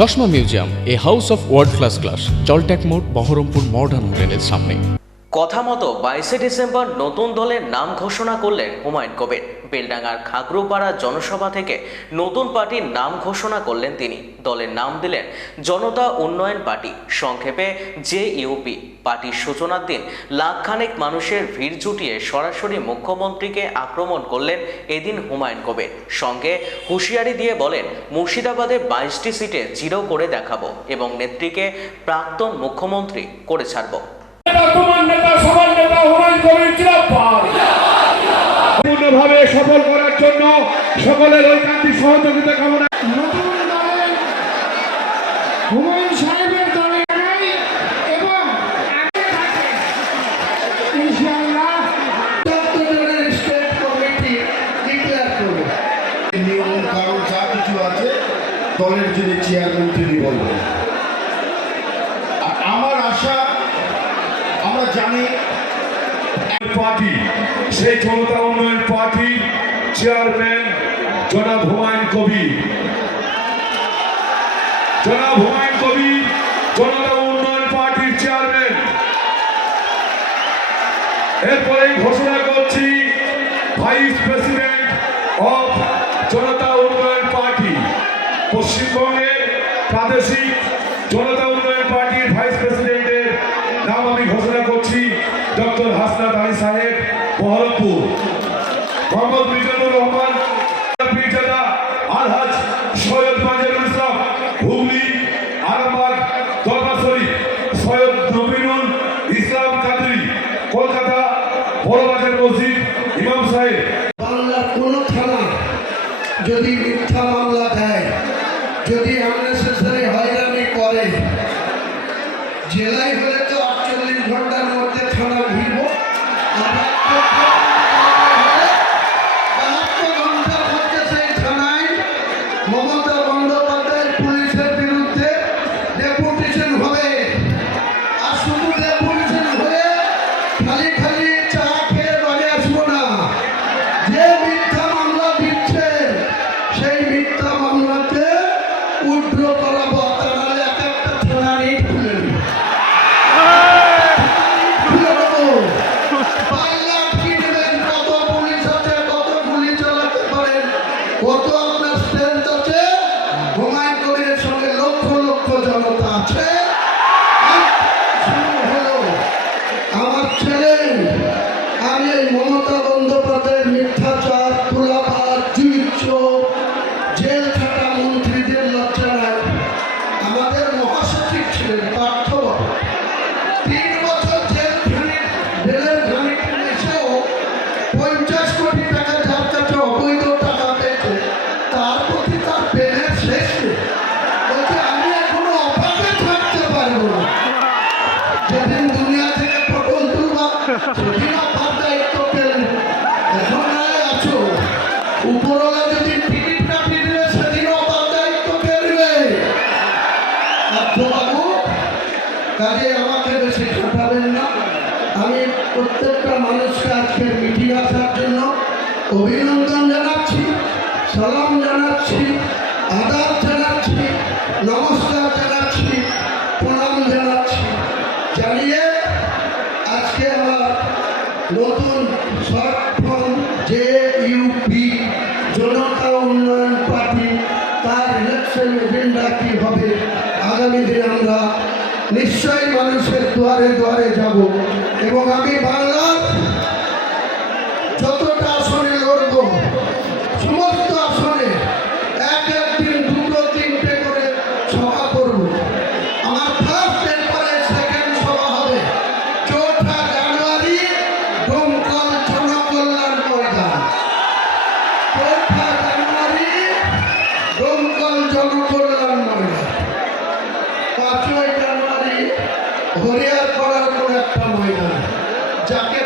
চশমা museum, a house of world class, জলট্যাক মোড়, বহরমপুর মডার্ন হোটেলের সামনে। কথা মতো 22শে ডিসেম্বর নতুন দলের নাম ঘোষণা করলেন হুমায়ুন কবির। বেলডাঙ্গার খাগড়ুপাড়া জনসভা থেকে নতুন পার্টির নাম ঘোষণা করলেন তিনি। দলের নাম দিলেন জনতা উন্নয়ন পার্টি, সংক্ষেপে JUP। পার্টির সূচনার দিন লাখখানেক মানুষের ভিড় জুটিয়ে সরাসরি মুখ্যমন্ত্রীকে আক্রমণ করলেন এদিন হুমায়ুন কবির। সঙ্গে হুঁশিয়ারি দিয়ে বলেন, মুর্শিদাবাদে 22টি সিটে জিরো করে দেখাবো এবং নেত্রীকে প্রাক্তন মুখ্যমন্ত্রী করে ছাড়বো। পূর্ণভাবে সফল করার জন্য সকলের ঐকান্তিক সহযোগিতা কামনা। হুমায়ুন সাহেবের দলে এবং ইনশাআল্লাহ চট্টগ্রামের স্টেট কমিটি ডিক্লেয়ার করবে। নিয়ম কারণ যা কিছু আছে দলের যিনি চেয়ারম্যান তিনি বলবেন। আর আমার আশা, আমরা জানি পার্টি, সেই জনতা উন্নয়ন পার্টি চেয়ারম্যান জনাব হুমায়ুন কবির। জনাব হুমায়ুন কবির জনতা উন্নয়ন পার্টির চেয়ারম্যান। এরপরেই ঘোষণা করছি ভাইস প্রেসিডেন্ট অফ জনতা উন্নয়ন পার্টি, পশ্চিমবঙ্গের প্রাদেশিক জনতা উন্নয়ন পার্টির ভাইস প্রেসিডেন্টের নাম আমি ঘোষণা করছি ডক্টর হাসনাত আলী সাহেব, বহরমপুর। মোহাম্মদ মিজানুর রহমান, পীরজাদা আলহাজ সৈয়দ মাজেদুল ইসলাম, হুগলি আরামবাগ দরবার শরীফ, সৈয়দ নবীনুল ইসলাম কাদরি, কলকাতা বড়বাজার মসজিদ ইমাম সাহেব। বাংলার কোন থানা যদি মিথ্যা মামলা দেয়, যদি আননেসেসারি হয়রানি করে, জেলায় হলে তো 48 ঘন্টার মধ্যে থানা ভিড়ব, আর 72 ঘন্টার মধ্যে সেই থানায় মমতা বন্দ্যোপাধ্যায় পুলিশের বিরুদ্ধে ডেপুটেশন হবে। আর শুধু ডেপুটেশন হয়ে খালি খালি চা খেয়ে বাড়ি আসবো না। যে মিথ্যা মামলা দিচ্ছে সেই মিথ্যা মামলাতে উদ্র করাবো, তা নাহলে এক একটা থানা ইট খুলে নেব। কত পুলিশ আছে, কত গুলি চালাতে পারেন, কত আপনার স্ট্রেংথ আছে। হুমায়ুন কবিরের সঙ্গে লক্ষ লক্ষ জনতা আছে। শুরু হলো আমার ছেলে, আমি এই মমতা বন্দ্যোপাধ্যায়ের মিথ্যাচার, তোলাবাজ, চুরিচোর, জেল খাটা মন্ত্রীদের লজ্জা নাই। আমাদের মহাসচিব ছিলেন পার্থ বাবু, 3 বছর জেলের ঘানিতে এসেও 50 কোটি টাকা যার কাছে অবৈধ টাকা পেয়েছে, তার প্রতি তার পেনের শেষ নেই। বলছে আমি এখনো অভাবে থাকতে পারবো না। যেদিন দুনিয়া থেকে পটল তুলবা সেদিন অভাব দায়িত্ব পেলেন। এখন নয় আছো, উপরওয়ালা যদি টিকিট কাটিয়ে দিলে সেদিন অভাব দায়িত্ব পেলবে। বাবু কাজে আমাকে বেশি খাটাবেন না। আমি প্রত্যেকটা মানুষকে আজকের মিটিং আসার জন্য অভিনন্দন জানাচ্ছি, সালাম জানাচ্ছি, আদাব জানাচ্ছি, নমস্কার জানাচ্ছি, প্রণাম জানাচ্ছি। জানিয়ে আজকে আমার নতুন শর্ট ফর্ম JUP জনতা উন্নয়ন পার্টি, তার ইলেকশন এজেন্ডা কী হবে আগামী দিনে আমরা নিশ্চয়ই মানুষের দুয়ারে দুয়ারে যাব। এবং আমি বাংলার যতটা আসনে লড়ব, সমস্ত আসনে এক একদিন 2-3টে করে সভা করব। আমার ফার্স্ট এরপরে সেকেন্ড সভা হবে 4 জানুয়ারি ডোমকল জনকল্যাণ ময়দান। 4 জানুয়ারি ডোমকল জনকল্যাণ ময়দান। 5 জানুয়ারি হরিয়ারপাড়ার কোন একটা ময়দান, যাকে